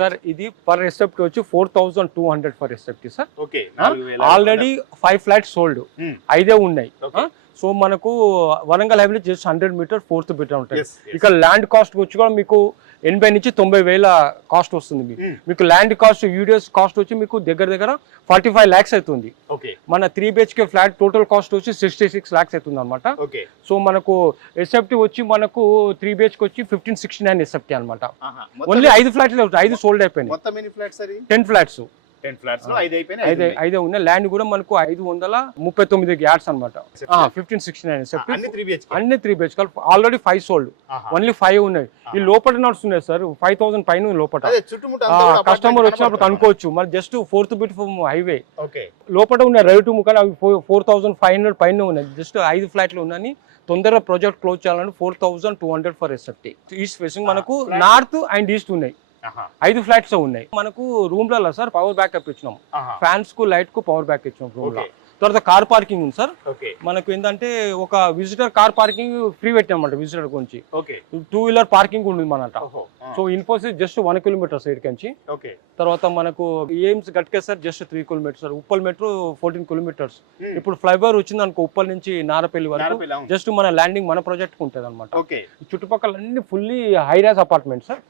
Sir ఇది per SFT వచ్చి 4200 for SFT sir. Okay, already 5 flats sold, 5 ఉన్నాయి. So మనకు Warangal highway just 100 meter 4th bit ఉంటాయి. ఇక ల్యాండ్ కాస్ట్ వచ్చి కూడా మీకు 80 నుంచి 90 వేల కాస్ట్ వస్తుంది. మీకు ల్యాండ్ కాస్ట్ యూడిఎస్ కాస్ట్ వచ్చి మీకు దగ్గర 45 lakhs అవుతుంది. మన 3 BHK ఫ్లాట్ టోటల్ కాస్ట్ వచ్చి 66 lakhs అవుతుంది అనమాట. సో మనకు ఎస్ఎఫ్టీ వచ్చి మనకు 3 BHK వచ్చి 1569 ఎస్ఎఫ్టీ అనమాట. ఓన్లీ 5 ఫ్లాట్లు 5 సోల్డ్ అయిపోయినాయి. 10 ఫ్లాట్స్ 5 ఉన్నాయి. ల్యాండ్ కూడా మనకు 539 యార్డ్స్ అనమాట. 1569 ఎస్ఎఫ్టీ అన్ని 3 BHK ఆల్రెడీ 5 సోల్డ్, ఓన్లీ 5 ఉన్నాయి. ఈ లోపల నడుస్తున్నాయి సార్ 5000 పైన లోపల. కస్టమర్ వచ్చినప్పుడు కనుకోవచ్చు. మరి జస్ట్ 4th బిట్ హైవే లోపల ఉన్న రైట్ ముఖాలు అవి 4500 పైన ఉన్నాయి. జస్ట్ 5 ఫ్లాట్లు ఉన్నాయి. తొందరగా ప్రాజెక్ట్ క్లోజ్ చేయాలని 4200 ఫర్ ఎస్ఎఫ్టీ. ఈస్ట్ ఫేసింగ్ మనకు నార్త్ అండ్ ఈస్ట్ ఉన్నాయి. 5 ఫ్లాట్స్ ఉన్నాయి. మనకు రూమ్ లలో సార్ పవర్ బ్యాకప్ ఇచ్చినాం, ఫ్యాన్స్ కు లైట్ కు పవర్ బ్యాక్ ఇచ్చినాం రూమ్ లో. తర్వాత కార్ పార్కింగ్ ఉంది సార్. మనకు ఏంటంటే ఒక విజిటర్ కార్ పార్కింగ్ ఫ్రీ పెట్టామన్నమాట విజిటర్ గురించి. 2 వీలర్ పార్కింగ్ ఉంది మనట. So Infosys just 1 kilometer side నుంచి. తర్వాత మనకు AIIMS Ghatkesar just 3 kilometers, Uppal metro 14 kilometers. ఇప్పుడు ఫ్లైఓవర్ వచ్చింది అనుకో ఉప్పల్ నుంచి నారపల్లి వరకు జస్ట్ మన ల్యాండింగ్ మన ప్రాజెక్ట్ ఉంటుంది అనమాట. చుట్టుపక్కల అన్ని fully high rise apartment sir.